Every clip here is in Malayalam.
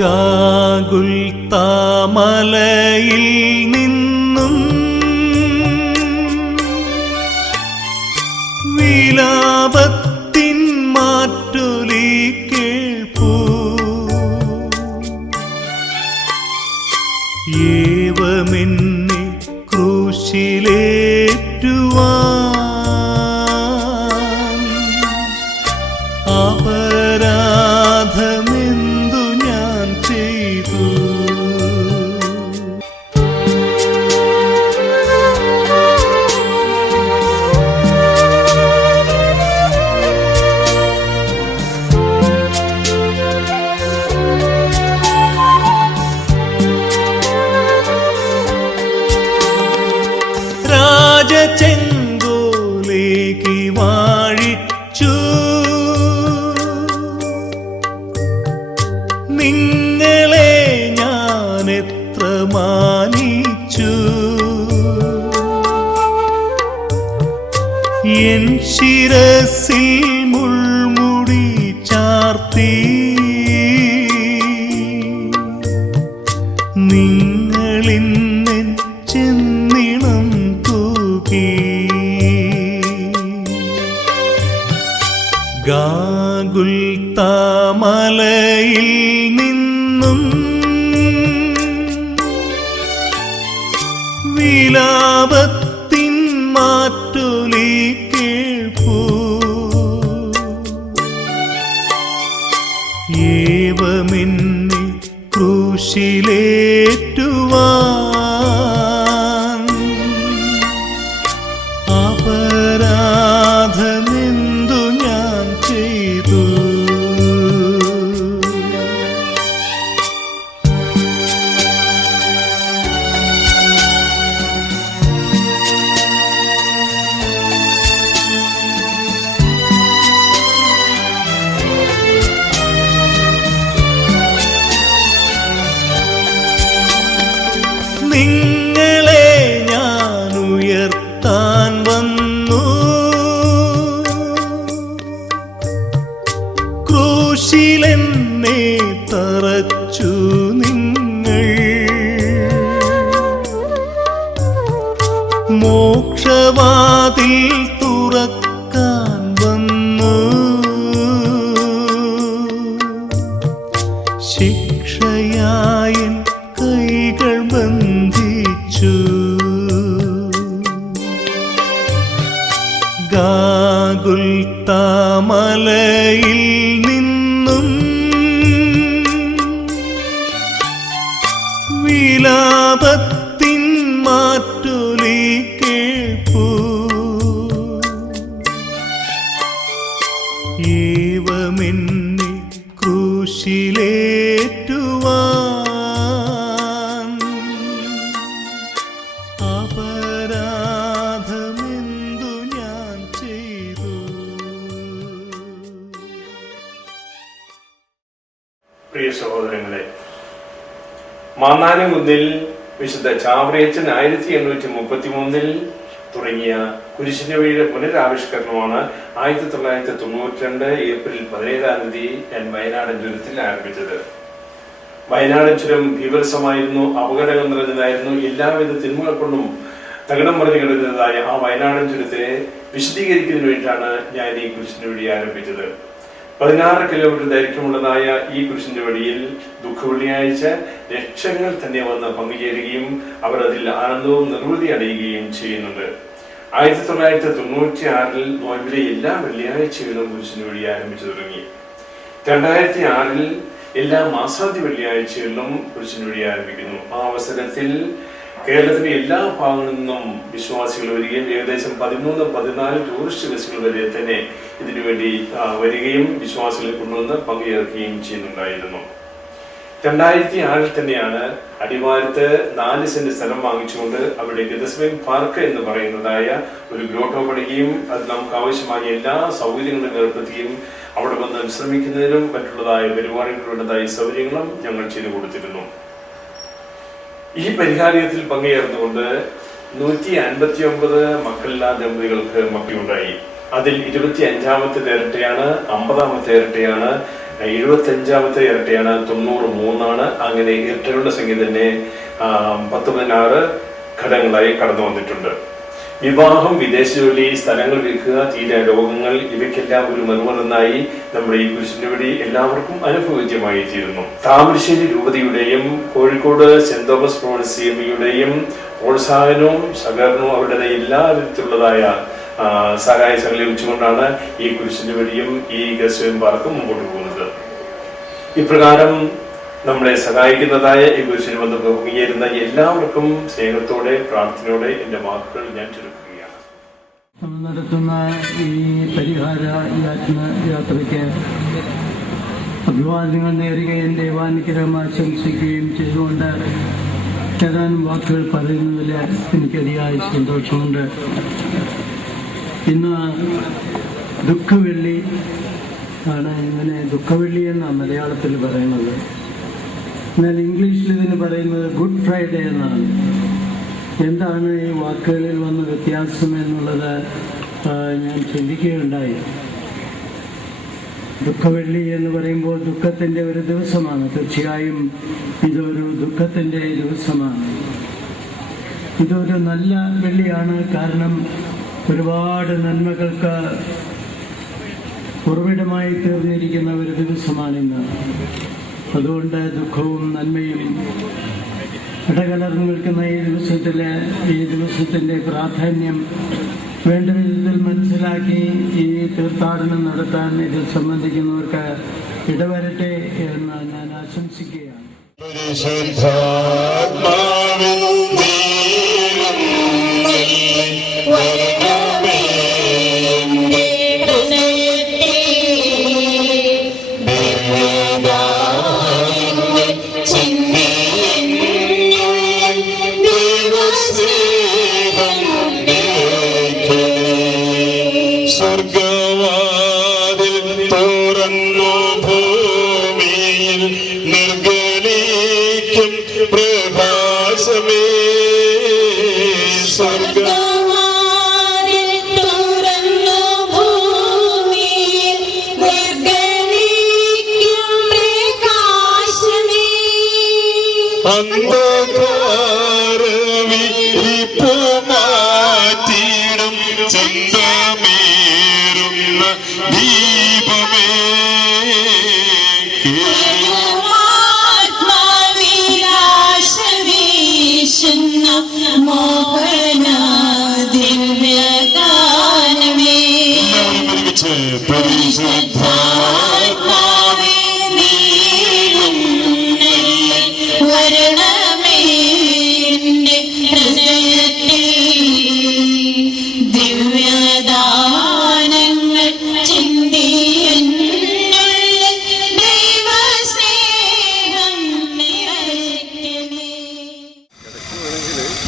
ഗാഗുൽത്താമലയിൽ നിന്നും വിലാപത്തിൻ മാറ്റൊലി കേൾപ്പൂ. ഏവമെന്നെ ക്രൂശിലേറ്റുവാൻ അപരാധമെന്തു ഞാൻ ചെയ്തു. രാജചെങ്കോലേകി വാഴിച്ചു നിങ്ങളെ ഞാൻ എത്ര മാനിച്ചു. എൻ ശിരസിൽ മുൾമുടി ചാർത്തി നിങ്ങളിന്നെൻ ചെന്നിണം തൂകി. ഗാഗുൽത്താമലയിൽ നിന്നും വിലാപത്തിൻ മാറ്റൊലി കേൾപ്പൂ. ഏവമെന്നെ ക്രൂശിലേറ്റുവാൻ അപരാധമെന്തു ഞാൻ ചെയ്തു. നിങ്ങളെ ഞാൻ ഉയർത്താൻ വന്നു. ക്രൂശിലെന്നെ തറച്ചു നിങ്ങൾ. മോക്ഷവാതിൽ തുറക്കാൻ വന്നു. ശിക്ഷയായ കൈകൾ ബന്ധിച്ചു. ഗാഗുൽത്താമലയിൽ നിന്നും വിലാപത്തിൻ മാറ്റൊലി കേൾപ്പൂ. ഏവമെന്നെ ക്രൂശിലേറ്റുവാൻ അപരാധമെന്തു ഞാൻ ചെയ്തു. പ്രിയ സഹോദരങ്ങളെ, മാന്നാനംകുന്നിൽ വിശുദ്ധ ചാവറയച്ചൻ 1833 തുടങ്ങിയ കുരിശിന്റെ വഴിയുടെ പുനരാവിഷ്കരണമാണ് 1992 ഏപ്രിൽ 17 ഞാൻ വയനാടൻ ചുരത്തിൽ ആരംഭിച്ചത്. വയനാടൻ ചുരം ഭീഭത്സമായിരുന്നു, അപകടങ്ങൾ നിറഞ്ഞതായിരുന്നു. എല്ലാവിധ തിന്മകൾ കൊണ്ടും തകിടം മറിഞ്ഞു കിടന്നതായ ആ വയനാടൻ ചുരത്തെ വിശദീകരിക്കുന്നതിന് വേണ്ടിയിട്ടാണ് ഞാൻ ഈ കുരിശിന്റെ വഴി ആരംഭിച്ചത്. 16 കിലോമീറ്റർ ദൈർഘ്യമുള്ളതായ ഈ കുരിശിന്റെ വഴിയിൽ ദുഃഖവെള്ളിയാഴ്ച ലക്ഷങ്ങൾ തന്നെ വന്ന് പങ്കുചേരുകയും അവർ അതിൽ ആനന്ദവും നിർവൃതി അടയുകയും ചെയ്യുന്നുണ്ട്. 1996 നോയമ്പിലെ എല്ലാ വെള്ളിയാഴ്ചകളും കുരിശിന്റെ വഴി ആരംഭിച്ചു തുടങ്ങി. 2006 എല്ലാ മാസാന്ത്യ വെള്ളിയാഴ്ചകളിലും കുരിശിന്റെ വഴി ആരംഭിക്കുന്നു. ആ അവസരത്തിൽ കേരളത്തിന്റെ എല്ലാ ഭാഗങ്ങളിൽ നിന്നും വിശ്വാസികൾ വരികയും ഏകദേശം 13-14 ടൂറിസ്റ്റ് ബസ്സുകൾ വരെ തന്നെ ഇതിനുവേണ്ടി വരികയും വിശ്വാസികളെ കൊണ്ടുവന്ന് പങ്കുചേർക്കുകയും ചെയ്യുന്നുണ്ടായിരുന്നു. 2006 തന്നെയാണ് അടിവാരത്ത് 4 സെന്റ് സ്ഥലം വാങ്ങിച്ചുകൊണ്ട് അവിടെ ഗതസ്ബൈൻ പാർക്ക് എന്ന് പറയുന്നതായ ഒരു ഗ്രോട്ടോ പണിയുകയും അത് നമുക്ക് ആവശ്യമായ എല്ലാ സൗകര്യങ്ങളും ഏർപ്പെടുത്തുകയും അവിടെ വന്ന് വിശ്രമിക്കുന്നതിനും മറ്റുള്ളതായ പരിപാടികളുള്ളതായ സൗകര്യങ്ങളും ഞങ്ങൾ ചെയ്തു കൊടുത്തിരുന്നു. ഈ പരിഹാരത്തിൽ പങ്കുചേർന്നുകൊണ്ട് 159 മക്കളില്ലാ ദമ്പതികൾക്ക് മക്കളുണ്ടായി. അതിൽ 25ാമത്തെ ഇരട്ടയാണ്, 50ാമത്തെ ഇരട്ടയാണ് 75ാമത്തെ ഇരട്ടയാണ് 93. അങ്ങനെ ഇരട്ടകളുടെ സംഖ്യ തന്നെ 16 ഘടകങ്ങളായി കടന്നു വന്നിട്ടുണ്ട്. വിവാഹം, വിദേശ ജോലി, സ്ഥലങ്ങൾ വിൽക്കുക, തീര രോഗങ്ങൾ, ഇവയ്ക്കെല്ലാം ഒരു മറുമറന്നായി നമ്മുടെ ഈ കുരിശിന്റെ വഴി എല്ലാവർക്കും അനുഭവവേദ്യമായി തീരുന്നു. താമരശ്ശേരി രൂപതയുടെയും കോഴിക്കോട് സെന്റ് തോമസ് പ്രൊവിൻസിയുടെയും പ്രോത്സാഹനവും സഹകരണവും അവരുടെ എല്ലാ വിധത്തിലുള്ളതായ സഹായ സഹകരിച്ചുകൊണ്ടാണ് ഈ കുരിശിന്റെ വഴിയും ഈ ഗസ്വയം പാർക്കും മുമ്പോട്ട് പോകുന്നത്. ഇപ്രകാരം നമ്മളെ സഹായിക്കുന്നതായ ഈ കുരിശിന് വന്ന് പങ്കുചേരുന്ന എല്ലാവർക്കും സ്നേഹത്തോടെ പ്രാർത്ഥനയോടെ എൻ്റെ വാക്കുകൾ ഞാൻ ചുരുക്കുകയാണ്. നടത്തുന്ന ഈ പരിഹാര യാത്രയ്ക്ക് അഭിവാദ്യങ്ങൾ നേരുകയും ദൈവാനുഗ്രഹം ആശംസിക്കുകയും ചെയ്തുകൊണ്ട് ഏതാനും വാക്കുകൾ പറയുന്നതിൽ എനിക്കതിയായ സന്തോഷമുണ്ട്. ഇന്ന് ദുഃഖവെള്ളി ആണ്. ഇങ്ങനെ ദുഃഖവെള്ളി എന്നാണ് മലയാളത്തിൽ പറയുന്നത്. എന്നാൽ ഇംഗ്ലീഷിൽ ഇതിന് പറയുന്നത് ഗുഡ് ഫ്രൈഡേ എന്നാണ്. എന്താണ് ഈ വാക്കുകളിൽ വന്ന വ്യത്യാസം എന്നുള്ളത് ഞാൻ ചിന്തിക്കുകയുണ്ടായി. ദുഃഖവെള്ളി എന്ന് പറയുമ്പോൾ ദുഃഖത്തിൻ്റെ ഒരു ദിവസമാണ്. തീർച്ചയായും ഇതൊരു ദുഃഖത്തിൻ്റെ ദിവസമാണ്. ഇതൊരു നല്ല വെള്ളിയാണ്. കാരണം ഒരുപാട് നന്മകൾക്ക് ഉറവിടമായി തീർന്നിരിക്കുന്ന ഒരു ദിവസമാണിന്ന്. അതുകൊണ്ട് ദുഃഖവും നന്മയും ഇടകലർന്നു നിൽക്കുന്ന ഈ ദിവസത്തിൻ്റെ പ്രാധാന്യം വേണ്ട വിധത്തിൽ മനസ്സിലാക്കി ഈ തീർത്ഥാടനം നടത്താൻ ഇതിൽ സംബന്ധിക്കുന്നവർക്ക് ഇടവരട്ടെ എന്ന് ഞാൻ ആശംസിക്കുകയാണ്.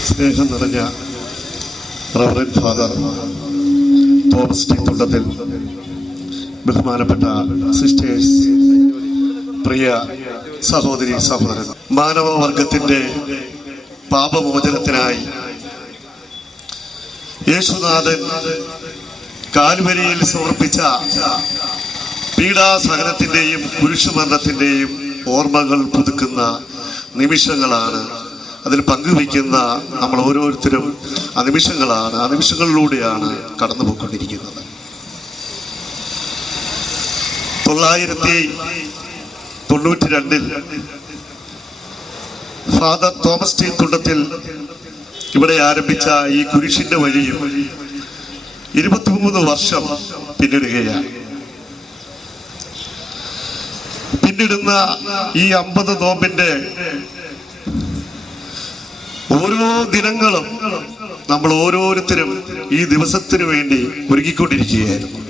സ്നേഹം നിറഞ്ഞ reverend father Thomas T Thundathil, ബഹുമാനപ്പെട്ട സിസ്റ്റേഴ്സ്, പ്രിയ സഹോദരി സഹോദരൻ, മാനവവർഗത്തിൻ്റെ പാപമോചനത്തിനായി യേശുനാഥൻ കാൽവരിയിൽ സമർപ്പിച്ച പീഡാസഹനത്തിൻ്റെയും കുരിശുമരണത്തിൻ്റെയും ഓർമ്മകൾ പുതുക്കുന്ന നിമിഷങ്ങളാണ്. അതിൽ പങ്കുവയ്ക്കുന്ന നമ്മൾ ഓരോരുത്തരും ആ നിമിഷങ്ങളിലൂടെയാണ് കടന്നു പോയിക്കൊണ്ടിരിക്കുന്നത്. 992 ഫാദർ തോമസ് ടി തുണ്ടത്തിൽ ഇവിടെ ആരംഭിച്ച ഈ കുരിശിന്റെ വഴിയും 23 വർഷം പിന്നിടുകയാണ്. പിന്നിടുന്ന ഈ 50 നോമ്പിന്റെ ഓരോ ദിനങ്ങളും നമ്മൾ ഓരോരുത്തരും ഈ ദിവസത്തിനു വേണ്ടി ഒരുക്കിക്കൊണ്ടിരിക്കുകയായിരുന്നു.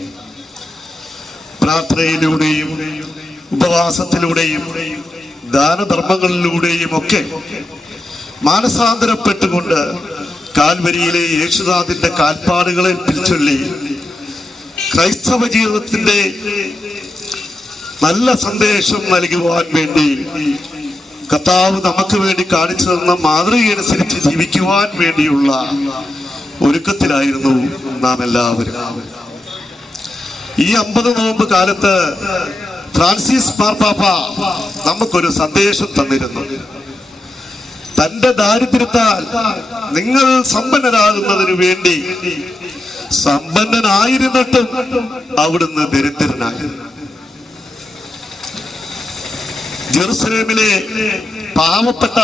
പ്രാർത്ഥനയിലൂടെയും ഉപവാസത്തിലൂടെയും ദാനധർമ്മങ്ങളിലൂടെയും ഒക്കെ മാനസാന്തരപ്പെട്ടുകൊണ്ട് കാൽവരിയിലെ യേശുനാഥിന്റെ കാൽപ്പാടുകളെ പിൻചൊല്ലി ക്രൈസ്തവ ജീവിതത്തിന്റെ നല്ല സന്ദേശം നൽകുവാൻ വേണ്ടി കർത്താവ് നമുക്ക് വേണ്ടി കാണിച്ചു തന്ന മാതൃകയനുസരിച്ച് ജീവിക്കുവാൻ വേണ്ടിയുള്ള ഒരുക്കത്തിലായിരുന്നു നാം എല്ലാവരും. ഈ 50 നോമ്പ് കാലത്ത് ഫ്രാൻസിസ് മാർപ്പാപ്പ നമുക്കൊരു സന്ദേശം തന്നിരുന്നു. തന്റെ ദാരിദ്ര്യത്താൽ നിങ്ങൾ സമ്പന്നരാകുന്നതിനു വേണ്ടി സമ്പന്നനായിരുന്നിട്ടും അവിടുന്ന് ദരിദ്രനായി. ജെറുസലേമിലെ പാവപ്പെട്ട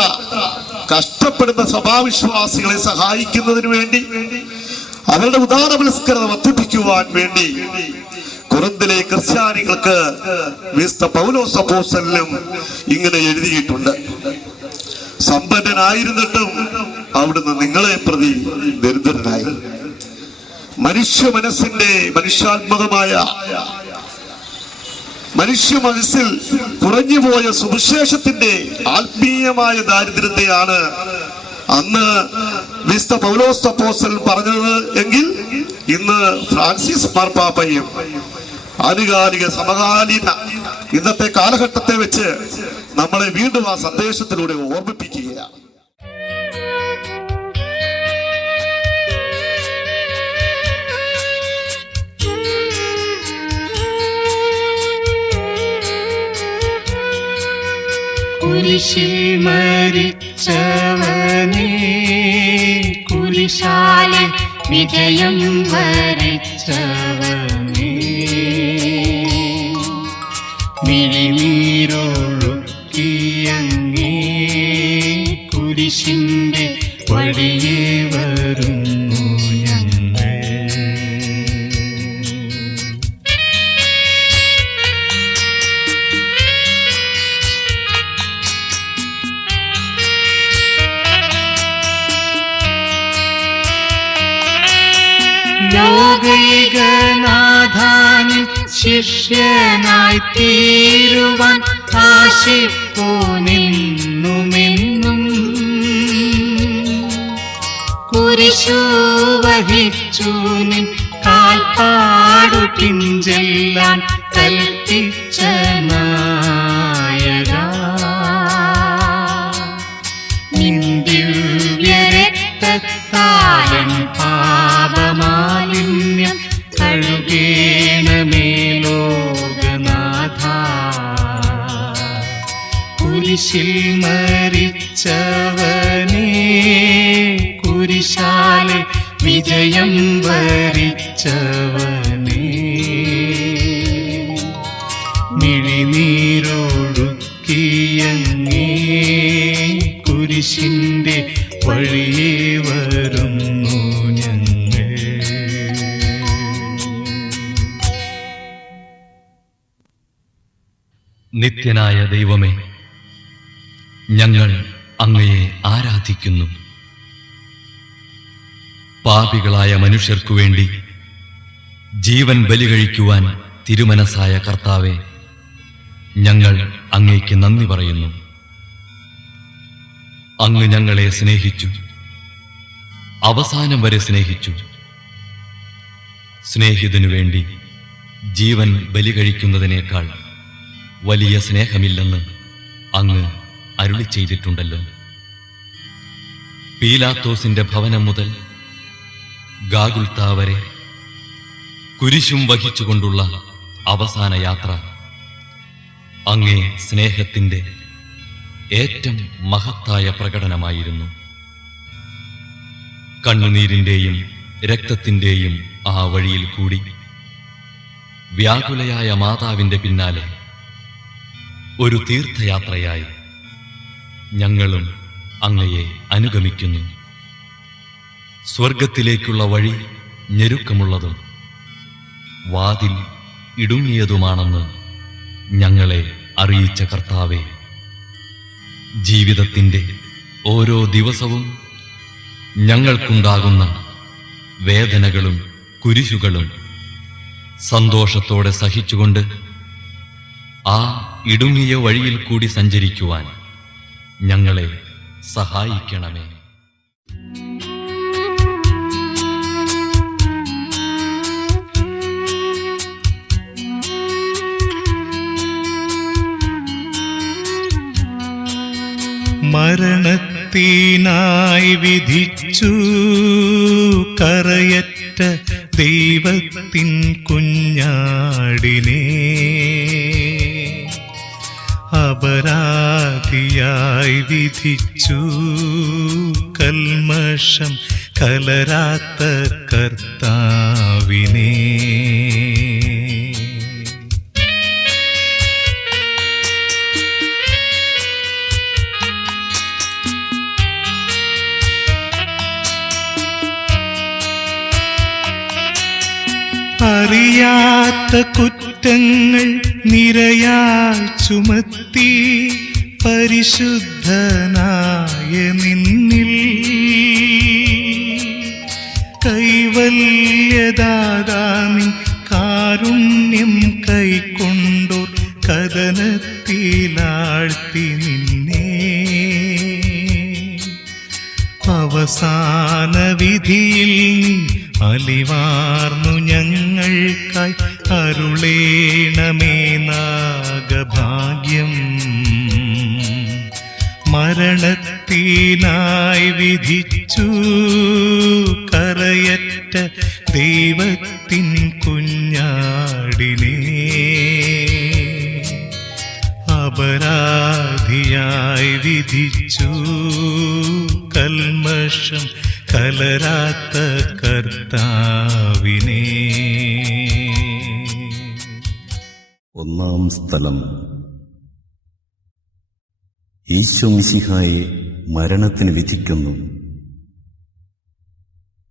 കഷ്ടപ്പെടുന്ന സഭാവിശ്വാസികളെ സഹായിക്കുന്നതിന് വേണ്ടി, അവരുടെ ഉദാരമനസ്കരത വർദ്ധിപ്പിക്കുവാൻ വേണ്ടി കൊറിന്തിലെ ക്രിസ്ത്യാനികൾക്ക് വിശുദ്ധ പൗലോസ് അപ്പോസ്തലനും ഇങ്ങനെ എഴുതിയിട്ടുണ്ട്: സമ്പന്നനായിരുന്നിട്ടും അവിടുന്ന് നിങ്ങളെ പ്രതി ദരിദ്രനായി. മനുഷ്യ മനസ്സിന്റെ മനുഷ്യാത്മകമായ മനുഷ്യ മനസ്സിൽ കുറഞ്ഞുപോയ സുവിശേഷത്തിന്റെ ആത്മീയമായ ദാരിദ്ര്യത്തെയാണ് അന്ന് വിശുദ്ധ പൗലോസ് അപ്പോസ്തലൻ പറഞ്ഞത് എങ്കിൽ ഇന്ന് ഫ്രാൻസിസ് മാർപ്പാപ്പയും ആനുകാലിക സമകാലീന ഇന്നത്തെ കാലഘട്ടത്തെ വെച്ച് നമ്മളെ വീണ്ടും ആ സന്ദേശത്തിലൂടെ ഓർമ്മിപ്പിക്കുകയാണ്. കുരിശിൽ മരിച്ചവനേ, കുരിശാലെ വിജയം വരിച്ചവനേ, മിഴിനീരൊഴുക്കിയങ്ങേ കുരിശിന്റെ വഴിയേ വരുന്നു ഞങ്ങൾ. ലോകൈകനാഥാനിൻ ശിഷ്യനായി തീരുവാൻ ആശിപ്പൂ നിന്നുമെന്നും, കുരിശു വഹിച്ചു നിൻ കാൽപ്പാടു പിഞ്ചെല്ലാൻ കൽപ്പിച്ച നായകാ, നിൻ ദിവ്യരക്തത്താലൻ പാപമാലിന്യം കഴുകേണമേ ലോകനാഥ. കുരിശിൽ മരിച്ചവനേ, കുരിശാലെ വിജയം വരിച്ചവനേ, മിഴിനീരൊഴുക്കിയങ്ങേ കുരിശിന്റെ വഴിയേ വരുന്നു ഞങ്ങൾ. നിത്യനായ ദൈവമേ, ഞങ്ങൾ അങ്ങയെ ആരാധിക്കുന്നു. പാപികളായ മനുഷ്യർക്കു വേണ്ടി ജീവൻ ബലികഴിക്കുവാൻ തിരുമനസായ കർത്താവേ, ഞങ്ങൾ അങ്ങേക്ക് നന്ദി പറയുന്നു. അങ്ങ് ഞങ്ങളെ സ്നേഹിച്ചു, അവസാനം വരെ സ്നേഹിച്ചു. സ്നേഹിതനു വേണ്ടി ജീവൻ ബലികഴിക്കുന്നതിനേക്കാൾ വലിയ സ്നേഹമില്ലെന്ന് അങ്ങ് അരുളി ചെയ്തിട്ടുണ്ടല്ലോ. പീലാത്തോസിന്റെ ഭവനം മുതൽ ഗാഗുൽത്താ വരെ കുരിശും വഹിച്ചുകൊണ്ടുള്ള അവസാന യാത്ര അങ്ങേ സ്നേഹത്തിന്റെ ഏറ്റവും മഹത്തായ പ്രകടനമായിരുന്നു. കണ്ണുനീരിന്റെയും രക്തത്തിന്റെയും ആ വഴിയിൽ കൂടി വ്യാകുലയായ മാതാവിന്റെ പിന്നാലെ ഒരു തീർത്ഥയാത്രയായി ഞങ്ങളും അങ്ങയെ അനുഗമിക്കുന്നു. സ്വർഗത്തിലേക്കുള്ള വഴി ഞെരുക്കമുള്ളതും വാതിൽ ഇടുങ്ങിയതുമാണെന്ന് ഞങ്ങളെ അറിയിച്ച കർത്താവേ, ജീവിതത്തിൻ്റെ ഓരോ ദിവസവും ഞങ്ങൾക്കുണ്ടാകുന്ന വേദനകളും കുരിശുകളും സന്തോഷത്തോടെ സഹിച്ചുകൊണ്ട് ആ ഇടുങ്ങിയ വഴിയിൽ കൂടി സഞ്ചരിക്കുവാൻ ഞങ്ങളെ സഹായിക്കണമേ. മരണത്തിനായി വിധിച്ചു കറയറ്റ ദൈവത്തിൻ കുഞ്ഞാടിനെ അപരാധിയായി വിധിച്ചു കൽമഷം കലരാത്ത കർത്താവിനെ. അറിയാത്ത കുറ്റങ്ങൾ നിരയാൽ ചുമത്തി പരിശുദ്ധനായ നിന്നിൽ കൈവല്യദാതാനിൻ കാരുണ്യം കൈക്കൊണ്ടോർ കഥനത്തിലാഴ്ത്തി നിന്നെ. അവസാന വിധിയിൽ നീ അലിവാർന്നു ഞങ്ങൾക്കായി അരുളേണമേ നാഗഭാഗ്യം. മരണത്തിനായി വിധിച്ചു കരയറ്റ ദൈവത്തിൻ കുഞ്ഞാടിനെ. അപരാധിയായി വിധിച്ചു കൽമഷം കലരാത്ത കർത്താവിനെ. ഒന്നാം സ്ഥലം. ഈശോ മിശിഹായെ മരണത്തിന് വിധിക്കുന്നു.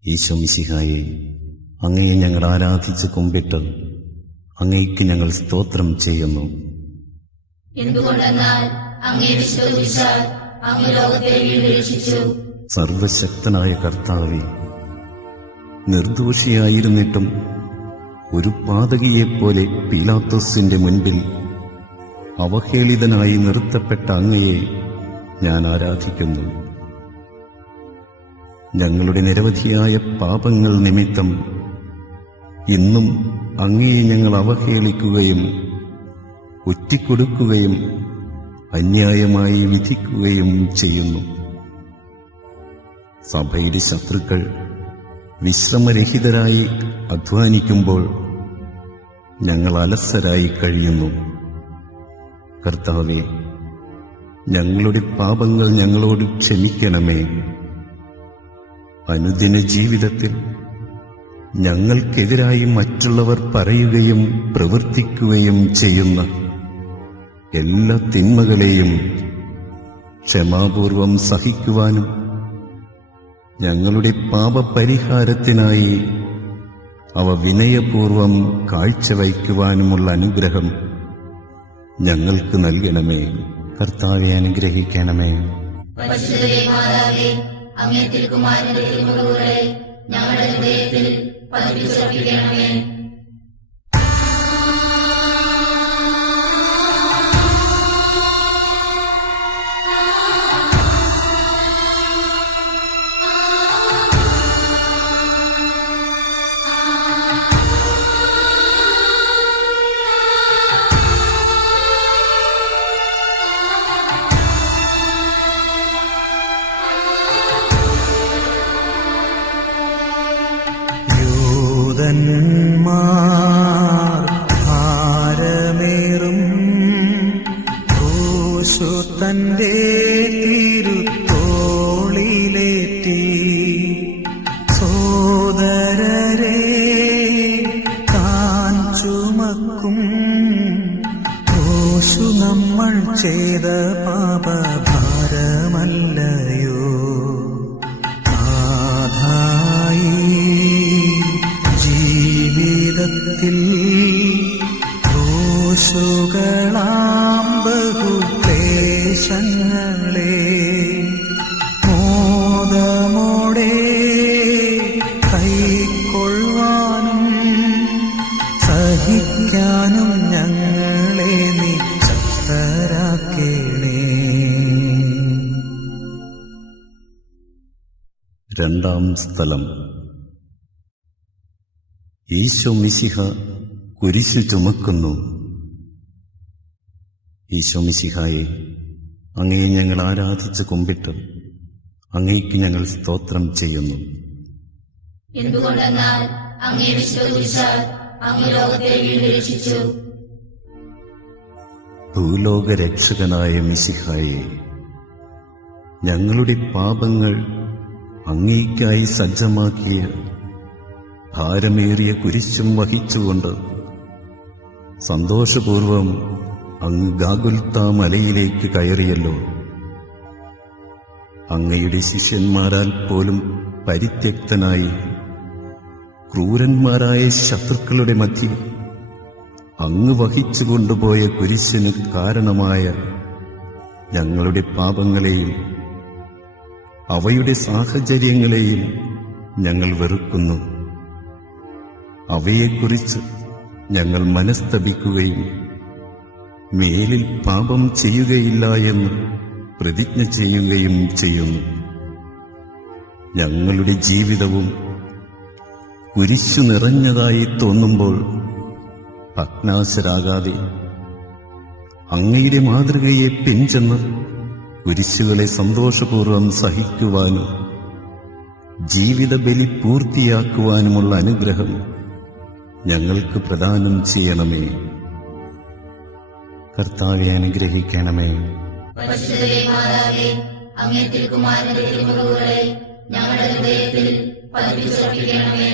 ഈശോ മിശിഹായെ, അങ്ങയെ ഞങ്ങൾ ആരാധിച്ച് കുമ്പിട്ട് അങ്ങയ്ക്ക് ഞങ്ങൾ സ്തോത്രം ചെയ്യുന്നു. എന്തുകൊണ്ടെന്നാൽ അങ്ങേ വിശ്വസിച്ചാൽ അങ്ങ് ലോകത്തെ വീണ്ടെടുത്തു. സർവശക്തനായ കർത്താവേ, നിർദോഷിയായിരുന്നിട്ടും ഒരു പാതകിയെപ്പോലെ പീലാത്തോസിന്റെ മുൻപിൽ അവഹേളിതനായി നിർത്തപ്പെട്ട അങ്ങയെ ഞാൻ ആരാധിക്കുന്നു. ഞങ്ങളുടെ നിരവധിയായ പാപങ്ങൾ നിമിത്തം ഇന്നും അങ്ങയെ ഞങ്ങൾ അവഹേളിക്കുകയും ഒറ്റിക്കൊടുക്കുകയും അന്യായമായി വിധിക്കുകയും ചെയ്യുന്നു. സഭയുടെ ശത്രുക്കൾ വിശ്രമരഹിതരായി അധ്വാനിക്കുമ്പോൾ ഞങ്ങൾ അലസരായി കഴിയുന്നു. കർത്താവേ, ഞങ്ങളുടെ പാപങ്ങൾ ഞങ്ങളോട് ക്ഷമിക്കണമേ. അനുദിന ജീവിതത്തിൽ ഞങ്ങൾക്കെതിരായി മറ്റുള്ളവർ പറയുകയും പ്രവർത്തിക്കുകയും ചെയ്യുന്ന എല്ലാ തിന്മകളെയും ക്ഷമാപൂർവം സഹിക്കുവാനും ഞങ്ങളുടെ പാപപരിഹാരത്തിനായി അവ വിനയപൂർവം കാഴ്ചവയ്ക്കുവാനുമുള്ള അനുഗ്രഹം ഞങ്ങൾക്ക് നൽകണമേ. കർത്താവെ, അനുഗ്രഹിക്കണമേ. അങ്ങേ തിരുക്കുമാരന്റെ തിരുമുറിവുകളെ ഞങ്ങളുടെ ഹൃദയത്തിൽ പതിപ്പിച്ചുറപ്പിക്കണമേ. ഭാരമേറും ക്രൂശു തന്റെ തിരുത്തോളിലേറ്റി സോദരരെ താൻ ചുമക്കും. ക്രൂശു നമ്മൾ ചെയ്ത പാപഭാരമല്ലയോ. ജീവിതത്തിൽ ക്രൂശുകളാം ബഹുക്ലേശങ്ങളെ മോദമോടെ കൈക്കൊള്ളുവാനും സഹിക്കാനും ഞങ്ങളെ നീ ശക്തരാക്കേണേ. രണ്ടാം സ്ഥലം. ഈശോ മിശിഹ കുരിശു ചുമക്കുന്നു. ഈശോ മിശിഹായെ, അങ്ങയെ ഞങ്ങൾ ആരാധിച്ച് കുമ്പിട്ട് അങ്ങയ്ക്ക് ഞങ്ങൾ സ്തോത്രം ചെയ്യുന്നു. എന്തുകൊണ്ടെന്നാൽ അങ്ങേ വിശ്വസിച്ചാൽ അങ്ങ് ലോകത്തെ വീണ്ടെടുത്തു. ഭൂലോകരക്ഷകനായ മിശിഹായെ, ഞങ്ങളുടെ പാപങ്ങൾ അങ്ങേയ്ക്കായി സജ്ജമാക്കിയ ഭാരമേറിയ കുരിശും വഹിച്ചുകൊണ്ട് സന്തോഷപൂർവം അങ്ങ് ഗാഗുൽത്താ മലയിലേക്ക് കയറിയല്ലോ. അങ്ങയുടെ ശിഷ്യന്മാരാൽ പോലും പരിത്യക്തനായി ക്രൂരന്മാരായ ശത്രുക്കളുടെ മധ്യേ അങ്ങ് വഹിച്ചു കൊണ്ടുപോയ കുരിശിന് കാരണമായ ഞങ്ങളുടെ പാപങ്ങളെയും അവയുടെ സാഹചര്യങ്ങളെയും ഞങ്ങൾ വെറുക്കുന്നു. അവയെക്കുറിച്ച് ഞങ്ങൾ മനസ്തപിക്കുകയും മേലിൽ പാപം ചെയ്യുകയില്ല എന്ന് പ്രതിജ്ഞ ചെയ്യുകയും ചെയ്യുന്നു. ഞങ്ങളുടെ ജീവിതവും കുരിശു നിറഞ്ഞതായി തോന്നുമ്പോൾ ഭഗ്നാശരാകാതെ അങ്ങയുടെ മാതൃകയെ പിൻചെന്ന് കുരിശുകളെ സന്തോഷപൂർവ്വം സഹിക്കുവാനും ജീവിത ബലി പൂർത്തിയാക്കുവാനുമുള്ള അനുഗ്രഹം ഞങ്ങൾക്ക് പ്രദാനം ചെയ്യണമേ. കർത്താവെ, അനുഗ്രഹിക്കണമേ. പരിശുദ്ധരെ മാതാവേ, അങ്ങേ തിരുക്കുമാരന്റെ തിരുമുറിവുകളെ ഞങ്ങളുടെ ഹൃദയത്തിൽ പതിപ്പിച്ചുറപ്പിക്കണമേ.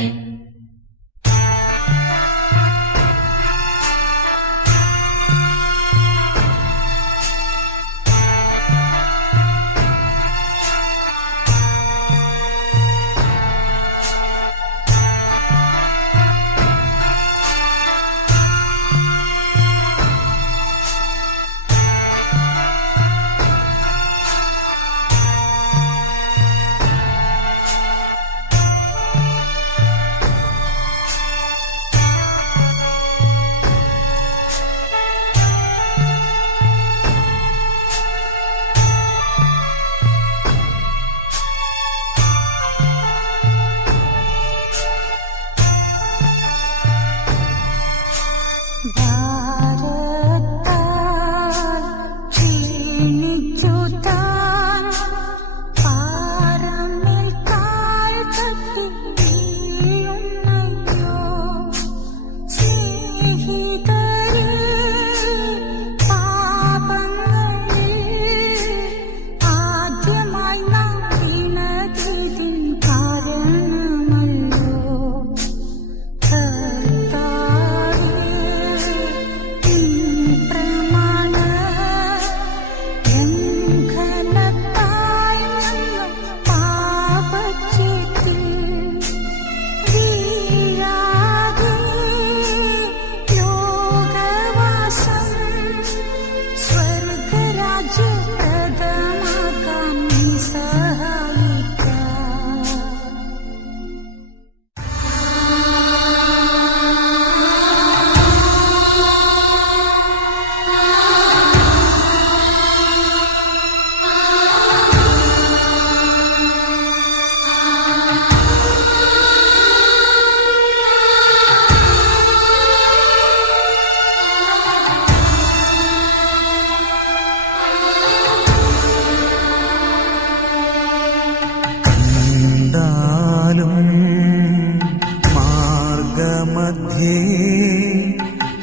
മാർഗമധ്യേ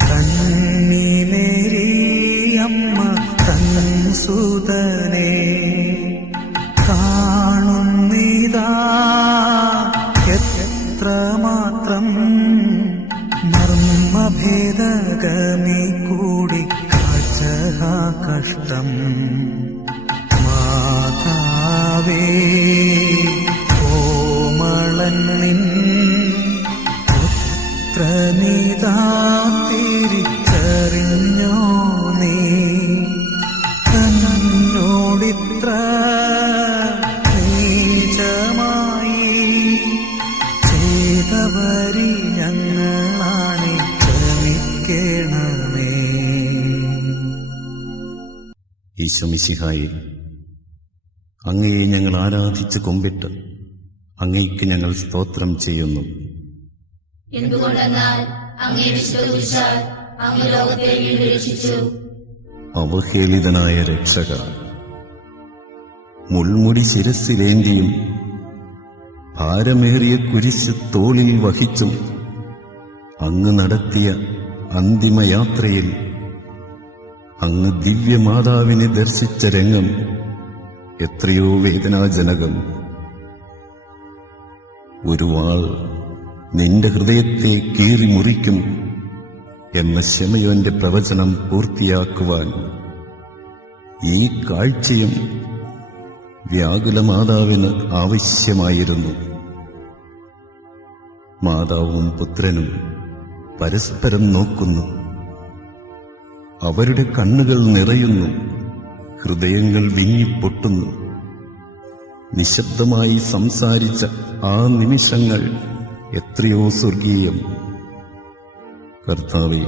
കണ്ണിമേരിയമ്മ തൻ സുതനെ കാണുന്നിതാ എത്രമാത്രം മർമ്മഭേദകമേ കൂടി കാഴ്ച കഷ്ടം മാതാവേ കോമളന്നിൻ പുത്രനിതാ തിരിച്ചറിഞ്ഞോ നീ തന്നോടിത്ര നീചമായി ചെയ്തവരി ഞങ്ങളാണെ ക്ഷമിക്കണമേ. ഈശോ മിശിഹായെ, അങ്ങയെ ഞങ്ങൾ ആരാധിച്ച് കൊമ്പിട്ട് അങ്ങയ്ക്ക് ഞങ്ങൾ സ്തോത്രം ചെയ്യുന്നു. എന്തുകൊണ്ടെന്നാൽ അങ്ങേ വിശ്വസിച്ചാൽ അങ്ങ് ലോകത്തെ വീണ്ടും രക്ഷിച്ചു. അവഹേളിതനായ രക്ഷക, മുൾമുടി ശിരസ്സിലേന്തിയും ഭാരമേറിയ കുരിശ് തോളിൽ വഹിച്ചും അങ്ങ് നടത്തിയ അന്തിമയാത്രയിൽ അങ്ങ് ദിവ്യമാതാവിനെ ദർശിച്ച രംഗം എത്രയോ വേദനാജനകം. ഒരു വാൾ നിന്റെ ഹൃദയത്തെ കീറി മുറിക്കും എന്ന ശമയോന്റെ പ്രവചനം പൂർത്തിയാക്കുവാൻ ഈ കാഴ്ചയും വ്യാകുലമാതാവിന് ആവശ്യമായിരുന്നു. മാതാവും പുത്രനും പരസ്പരം നോക്കുന്നു. അവരുടെ കണ്ണുകൾ നിറയുന്നു, ഹൃദയങ്ങൾ വിങ്ങിപ്പൊട്ടുന്നു. നിശബ്ദമായി സംസാരിച്ച ആ നിമിഷങ്ങൾ എത്രയോ സ്വർഗീയം. കർത്താവേ,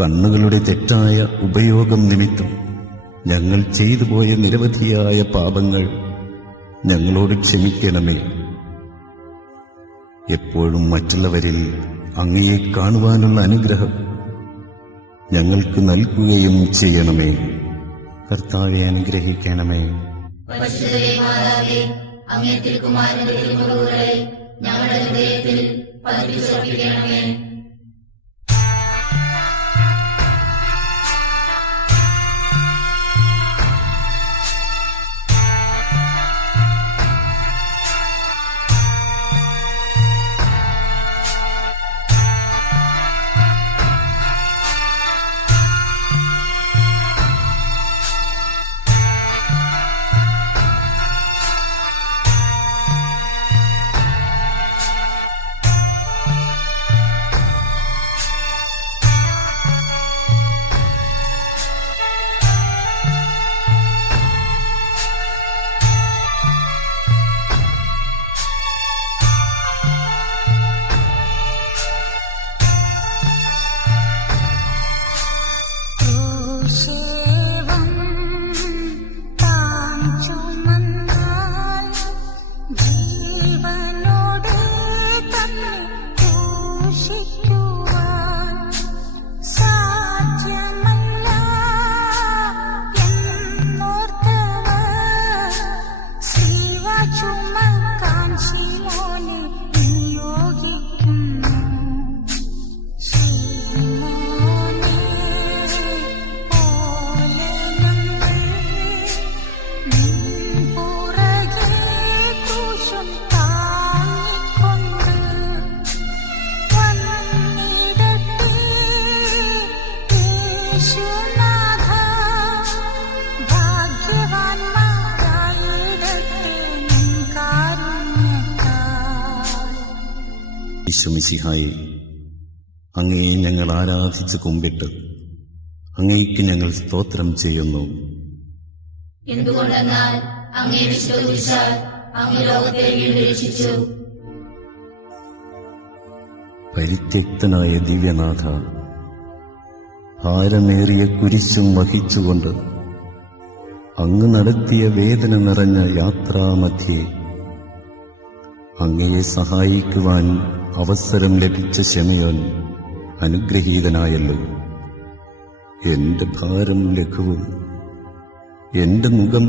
കണ്ണുകളുടെ തെറ്റായ ഉപയോഗം നിമിത്തം ഞങ്ങൾ ചെയ്തു പോയ നിരവധിയായ പാപങ്ങൾ ഞങ്ങളോട് ക്ഷമിക്കണമേ. എപ്പോഴും മറ്റുള്ളവരിൽ അങ്ങയെ കാണുവാനുള്ള അനുഗ്രഹം ഞങ്ങൾക്ക് നൽകുകയും ചെയ്യണമേ. കർത്താവെ, അനുഗ്രഹിക്കണമേ. പരിശുദ്ധ മാതാവേ, അങ്ങേ തിരുക്കുമാരന്റെ തിരുമുറിവുകളെ ഞങ്ങളുടെ ഹൃദയത്തിൽ പതിപ്പിച്ചുറപ്പിക്കണമേ. ഈശോമിശിഹായെ, അങ്ങയെ ഞങ്ങൾ ആരാധിച്ച് കുമ്പിട്ട് അങ്ങേക്ക് ഞങ്ങൾ സ്തോത്രം ചെയ്യുന്നു. എന്തുകൊണ്ടെന്നാൽ അങ്ങേ വിശ്വസിച്ചാൽ അങ്ങ് ലോകത്തെ വീണ്ടും രക്ഷിച്ചു. പരിത്യക്തനായ ദിവ്യനാഥ, ഭാരമേറിയ കുരിശും വഹിച്ചുകൊണ്ട് അങ്ങ് നടത്തിയ വേദന നിറഞ്ഞ യാത്രാമധ്യേ അങ്ങയെ സഹായിക്കുവാൻ അവസരം ലഭിച്ച ശമയോൻ അനുഗ്രഹീതനായല്ലോ. എന്റെ ഭാരം ലഘുവും എന്റെ മുഖം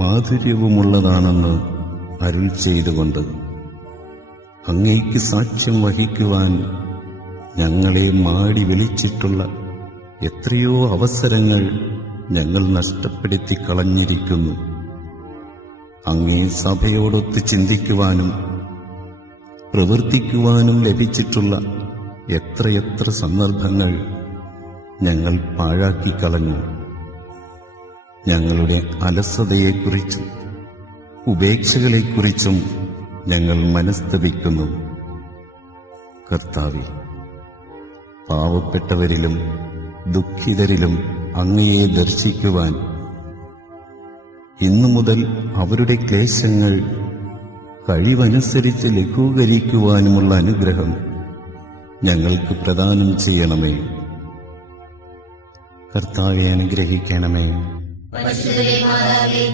മാധുര്യവുമുള്ളതാണെന്ന് അരുൾ ചെയ്തുകൊണ്ട് അങ്ങേക്ക് സാക്ഷ്യം വഹിക്കുവാൻ ഞങ്ങളെ മാടി വിളിച്ചിട്ടുള്ള എത്രയോ അവസരങ്ങൾ ഞങ്ങൾ നഷ്ടപ്പെടുത്തി കളഞ്ഞിരിക്കുന്നു. അങ്ങേ സഭയോടൊത്ത് ചിന്തിക്കുവാനും പ്രവർത്തിക്കുവാനും ലഭിച്ചിട്ടുള്ള എത്രയെത്ര സന്ദർഭങ്ങൾ ഞങ്ങൾ പാഴാക്കിക്കളഞ്ഞു. ഞങ്ങളുടെ അലസതയെക്കുറിച്ചും ഉപേക്ഷകളെക്കുറിച്ചും ഞങ്ങൾ മനസ്തപിക്കുന്നു. കർത്താവേ, പാവപ്പെട്ടവരിലും ദുഃഖിതരിലും അങ്ങയെ ദർശിക്കുവാൻ ഇന്നു മുതൽ അവരുടെ ക്ലേശങ്ങൾ കഴിവനുസരിച്ച് ലഘൂകരിക്കുവാനുമുള്ള അനുഗ്രഹം ഞങ്ങൾക്ക് പ്രദാനം ചെയ്യണമേ. കർത്താവെ, അനുഗ്രഹിക്കണമേ. പരിശുദ്ധ മാതാവേ,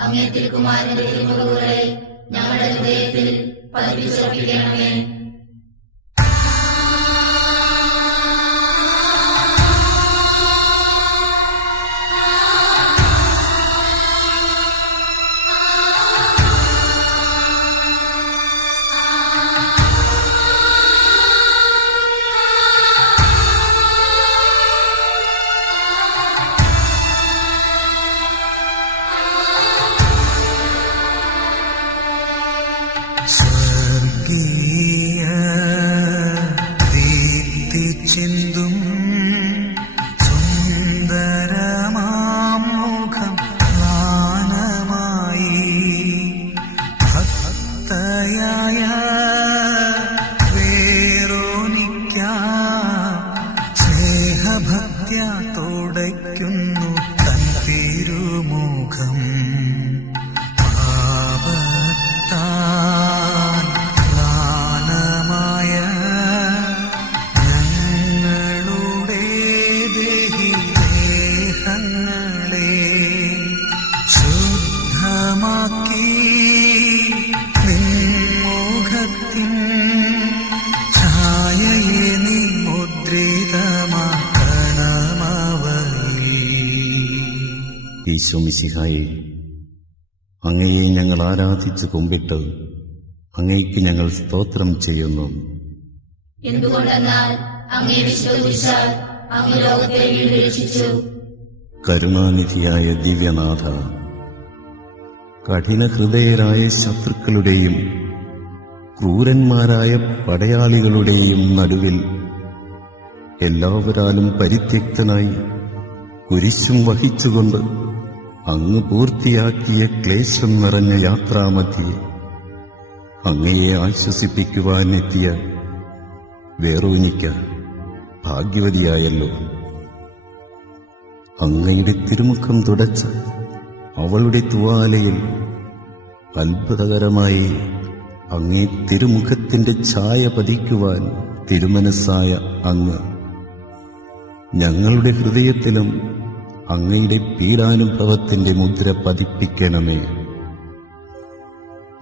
അങ്ങേ തിരുക്കുമാരന്റെ തിരുമുറിവുകളെ ഞങ്ങളുടെ ഹൃദയത്തിൽ പതിപ്പിച്ചുറപ്പിക്കണമേ. ഞങ്ങളെ ശുദ്ധമാക്കി നിൻമുഖത്തിൻ ഛായയെ നീ മുദ്രിതമാക്കണമവയിൽ. ഈശോ മിശിഹായെ, അങ്ങയെ ഞങ്ങൾ ആരാധിച്ച് കുമ്പിട്ട് അങ്ങയ്ക്ക് ഞങ്ങൾ സ്തോത്രം ചെയ്യുന്നു. എന്തുകൊണ്ടെന്നാൽ അങ്ങേ വിശ്വസിച്ചാൽ അങ്ങ് ലോകത്തെ വീണ്ടും രക്ഷിച്ചു. കരുണാനിധിയായ ദിവ്യനാഥ, കഠിന ഹൃദയരായ ശത്രുക്കളുടെയും ക്രൂരന്മാരായ പടയാളികളുടെയും നടുവിൽ എല്ലാവരാലും പരിത്യക്തനായി കുരിശും വഹിച്ചുകൊണ്ട് അങ്ങ് പൂർത്തിയാക്കിയ ക്ലേശം നിറഞ്ഞ യാത്രാമധ്യേ അങ്ങയെ ആശ്വസിപ്പിക്കുവാനെത്തിയ വേറോനിക്ക ഭാഗ്യവതിയായല്ലോ. അങ്ങയുടെ തിരുമുഖം തുടച്ച അവളുടെ തുവാലയിൽ അത്ഭുതകരമായി അങ്ങേ തിരുമുഖത്തിന്റെ ഛായ പതിക്കുവാൻ തിരുമനസ്സായ അങ്ങ് ഞങ്ങളുടെ ഹൃദയത്തിലും അങ്ങയുടെ പീഡാനുഭവത്തിന്റെ മുദ്ര പതിപ്പിക്കണമേ.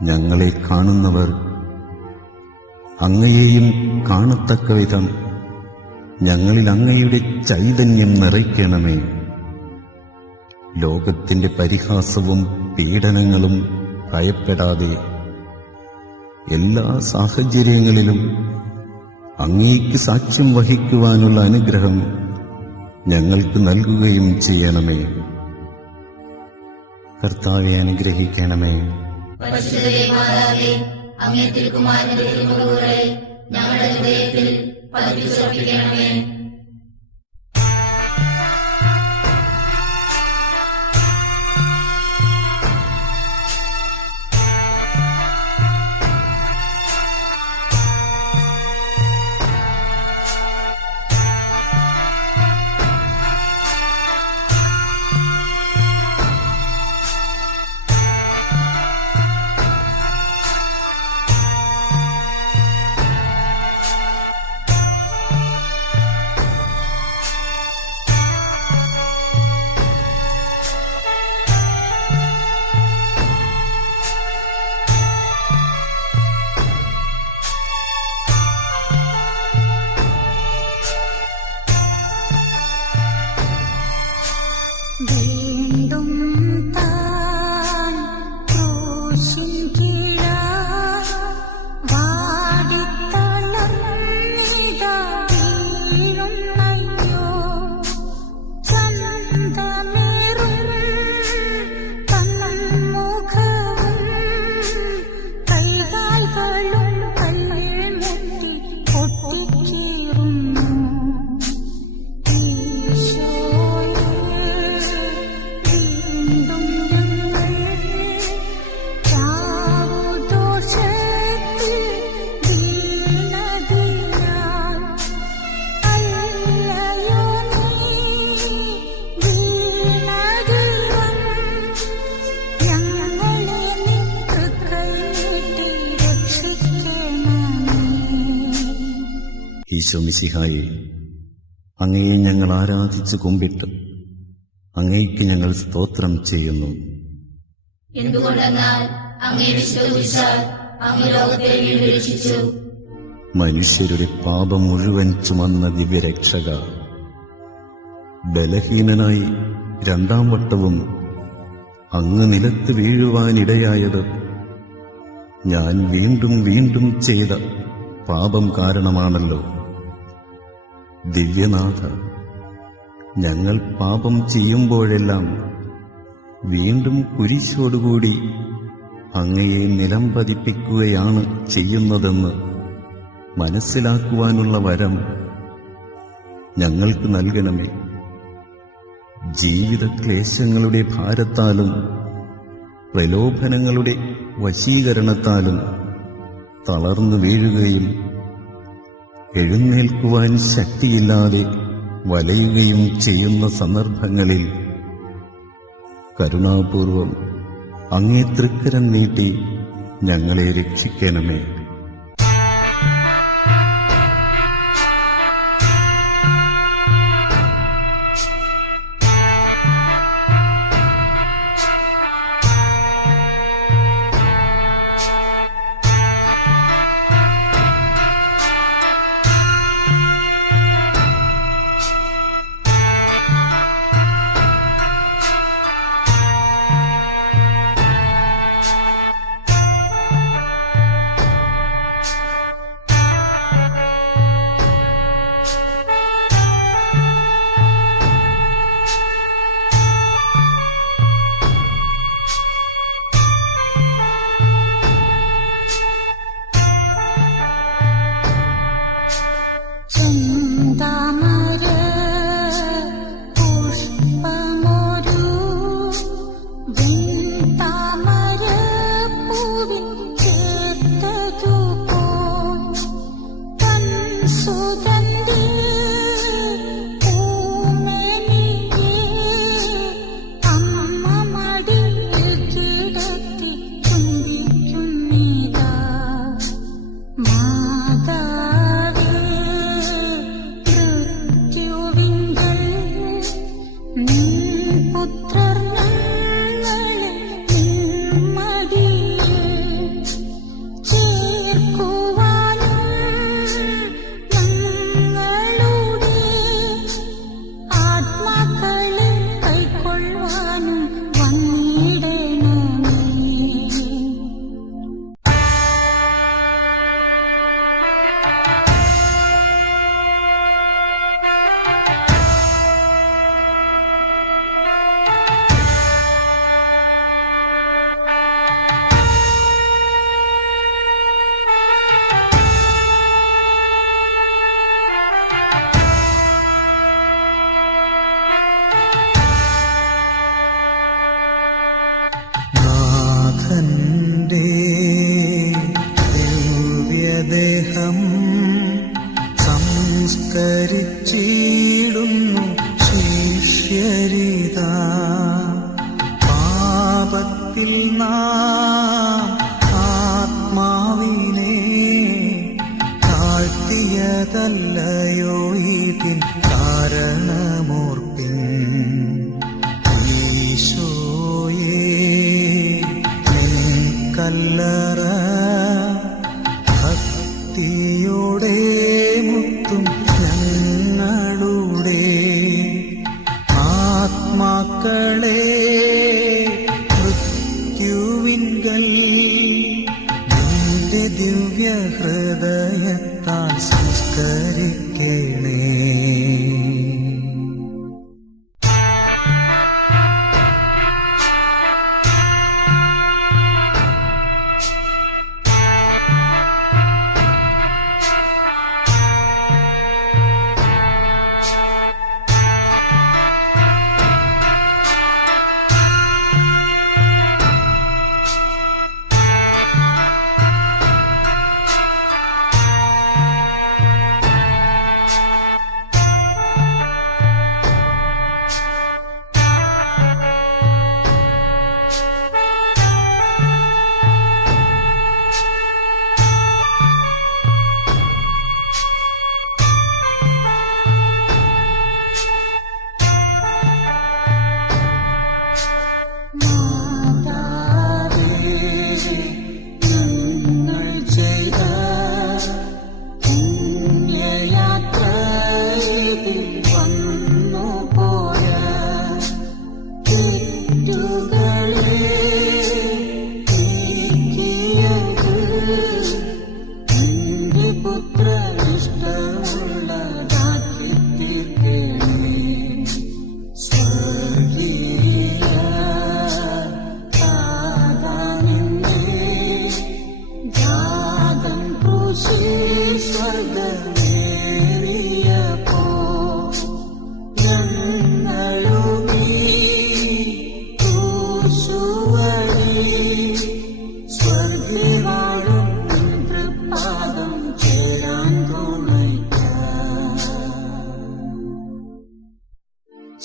ഞങ്ങളെ കാണുന്നവർ അങ്ങയെയും കാണത്തക്ക വിധം ഞങ്ങളിൽ അങ്ങയുടെ ചൈതന്യം നിറയ്ക്കണമേ. ലോകത്തിന്റെ പരിഹാസവും പീഡനങ്ങളും ഭയപ്പെടാതെ എല്ലാ സാഹചര്യങ്ങളിലും അങ്ങേക്ക് സാക്ഷ്യം വഹിക്കുവാനുള്ള അനുഗ്രഹം ഞങ്ങൾക്ക് നൽകുകയും ചെയ്യണമേ. കർത്താവെ, അനുഗ്രഹിക്കണമേ. പരിശുദ്ധ മാതാവേ, അങ്ങേ തിരുക്കുമാരന്റെ തിരുമുഖങ്ങളെ ഞങ്ങളുടെ ഹൃദയത്തിൽ പതിപ്പിച്ചുറപ്പിക്കണമേ. വീണ്ടും താൻ ക്രൂശിൻ കീഴായി വാടിത്തളർന്നിതാ വീഴുന്നയ്യോ. ചന്തമേറും തന്മുഖവും കൈകാലുകളും കൽമുട്ടി പൊട്ടിക്കീറുന്നു. ഈശോ മിശിഹായെ, അങ്ങയെ ഞങ്ങൾ ആരാധിച്ച് കുമ്പിട്ട് അങ്ങയ്ക്ക് ഞങ്ങൾ സ്തോത്രം ചെയ്യുന്നു. എന്തുകൊണ്ടെന്നാൽ അങ്ങേ വിശ്വസിച്ചാൽ അങ്ങ് ലോകത്തെ വീണ്ടും രക്ഷിച്ചു. മനുഷ്യരുടെ പാപം മുഴുവൻ ചുമന്ന ദിവ്യരക്ഷക, ബലഹീനനായി രണ്ടാം വട്ടവും അങ്ങ് നിലത്ത് വീഴുവാനിടയായത് ഞാൻ വീണ്ടും വീണ്ടും ചെയ്ത പാപം കാരണമാണല്ലോ. ദിവ്യനാഥ, ഞങ്ങൾ പാപം ചെയ്യുമ്പോഴെല്ലാം വീണ്ടും കുരിശോടുകൂടി അങ്ങയെ നിലം പതിപ്പിക്കുകയാണ് ചെയ്യുന്നതെന്ന് മനസ്സിലാക്കുവാനുള്ള വരം ഞങ്ങൾക്ക് നൽകണമേ. ജീവിത ക്ലേശങ്ങളുടെ ഭാരത്താലും പ്രലോഭനങ്ങളുടെ വശീകരണത്താലും തളർന്നു വീഴുകയും എഴുന്നേൽക്കുവാൻ ശക്തിയില്ലാതെ വലയുകയും ചെയ്യുന്ന സന്ദർഭങ്ങളിൽ കരുണാപൂർവം അങ്ങേ തൃക്കരം നീട്ടി ഞങ്ങളെ രക്ഷിക്കണമേ. പാപത്തിൽ നാം ആത്മാവിനെ താഴ്ത്തിയതല്ലയോ ഇതിൻ കാരണമോർപ്പിൻ. ഈശോയേ നിൻ കല്ലറ ഭക്തിയോടെ മുത്തും ഞങ്ങളുടെ ആത്മാക്കളെ മൃത്യുവിൻകൽ നിന്റെ ദിവ്യ ഹൃദയത്താൽ സംസ്കരിക്കണേ.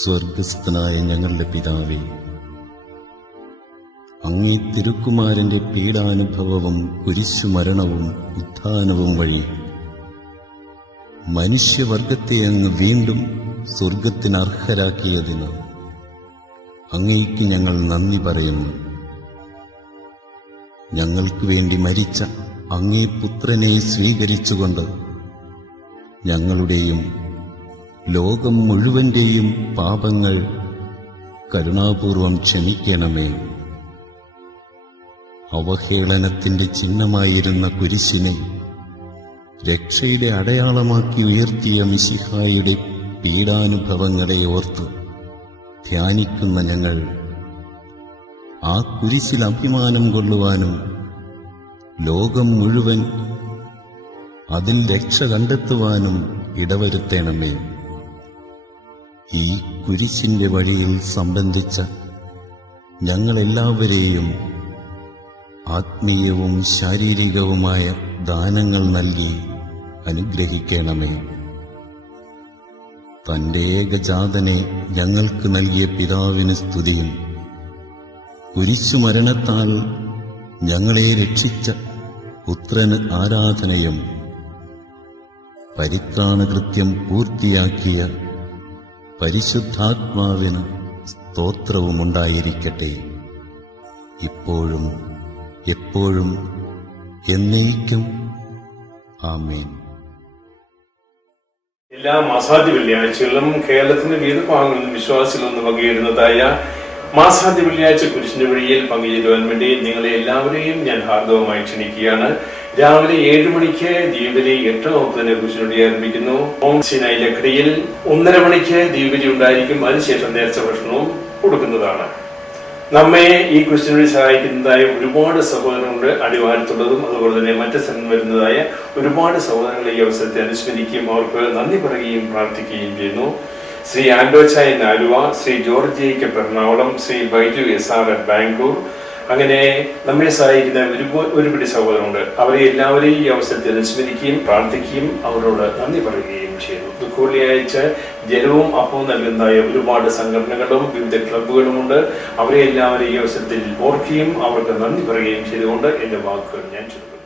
സ്വർഗസ്ഥനായ ഞങ്ങളുടെ പിതാവേ, അങ്ങേ തിരുക്കുമാരന്റെ പീഡാനുഭവവും കുരിശുമരണവും ഉത്ഥാനവും വഴി മനുഷ്യവർഗത്തെ അങ്ങ് വീണ്ടും സ്വർഗത്തിന് അർഹരാക്കിയതിന് അങ്ങേക്ക് ഞങ്ങൾ നന്ദി പറയുന്നു. ഞങ്ങൾക്ക് വേണ്ടി മരിച്ച അങ്ങേ പുത്രനെ സ്വീകരിച്ചുകൊണ്ട് ഞങ്ങളുടെയും ലോകം മുഴുവന്റെയും പാപങ്ങൾ കരുണാപൂർവം ക്ഷമിക്കണമേ. അവഹേളനത്തിന്റെ ചിഹ്നമായിരുന്ന കുരിശിനെ രക്ഷയുടെ അടയാളമാക്കി ഉയർത്തിയ മിശിഹായുടെ പീഡാനുഭവങ്ങളെ ഓർത്ത് ധ്യാനിക്കുന്ന ഞങ്ങൾ ആ കുരിശിൽ അഭിമാനം കൊള്ളുവാനും ലോകം മുഴുവൻ അതിൽ രക്ഷ കണ്ടെത്തുവാനും ഇടവരുത്തണമേ. ഈ കുരിശിന്റെ വഴിയിൽ സംബന്ധിച്ച ഞങ്ങളെല്ലാവരെയും ആത്മീയവും ശാരീരികവുമായ ദാനങ്ങൾ നൽകി അനുഗ്രഹിക്കണമേ. തന്റെ ഏകജാതനെ ഞങ്ങൾക്ക് നൽകിയ പിതാവിന് സ്തുതിയും കുരിശുമരണത്താൽ ഞങ്ങളെ രക്ഷിച്ച പുത്രന് ആരാധനയും പരിത്രാണകൃത്യം പൂർത്തിയാക്കിയ പരിശുദ്ധാത്മാവിന് സ്തോത്രവുമുണ്ടായിരിക്കട്ടെ, ഇപ്പോഴും എപ്പോഴും എന്നേക്കും. ആമേൻ. എല്ലാ മാസാദ്യ വെള്ളിയാഴ്ചകളിലും കേരളത്തിന്റെ വിവിധ ഭാഗങ്ങളിൽ വിശ്വാസികളൊന്ന് പങ്കുചേരുന്നതായ മാസാദ്യ വെള്ളിയാഴ്ച കുരിശിന്റെ വഴിയിൽ പങ്കുചേരുവാൻ വേണ്ടി നിങ്ങളെ എല്ലാവരെയും ഞാൻ ഹാർദവമായി ക്ഷണിക്കുകയാണ്. രാവിലെ 7 മണിക്ക് ദ്വീപലി 8:30 കുരിശിനുവഴി ആരംഭിക്കുന്നു. ഓം സിനായി ലക്കടിയിൽ 1:30 മണിക്ക് ദ്വീപലി ഉണ്ടായിരിക്കും. അതിനുശേഷം നേർച്ച ഭക്ഷണവും കൊടുക്കുന്നതാണ്. നമ്മെ ഈ കുരിശിനുവഴി സഹായിക്കുന്നതായ ഒരുപാട് സഹോദരങ്ങളുണ്ട്, അടിവാരത്തുള്ളതും അതുപോലെ തന്നെ മറ്റ് സ്ഥലങ്ങളിൽ വരുന്നതായ ഒരുപാട് സഹോദരങ്ങളെ ഈ അവസരത്തെ അനുസ്മരിക്കുകയും അവർക്ക് നന്ദി പറയുകയും പ്രാർത്ഥിക്കുകയും ചെയ്യുന്നു. Shri Andochayan Aluva, Shri George A. Ernakulam, Shri Baiju SR Bangalore, അങ്ങനെ നമ്മെ സഹായിക്കുന്ന ഒരുപിടി സഹോദരമുണ്ട്. അവരെ എല്ലാവരെയും ഈ അവസരത്തിൽ അനുസ്മരിക്കുകയും പ്രാർത്ഥിക്കുകയും അവരോട് നന്ദി പറയുകയും ചെയ്യുന്നു. ദുഃഖവെള്ളിയാഴ്ച ജലവും അപ്പവും നൽകുന്നതായ ഒരുപാട് സംഘടനകളും വിവിധ ക്ലബ്ബുകളുമുണ്ട്. അവരെ എല്ലാവരെയും ഈ അവസരത്തിൽ ഓർക്കുകയും അവർക്ക് നന്ദി പറയുകയും ചെയ്തുകൊണ്ട് എൻ്റെ വാക്കുകൾ ഞാൻ ചുരുക്കുന്നു.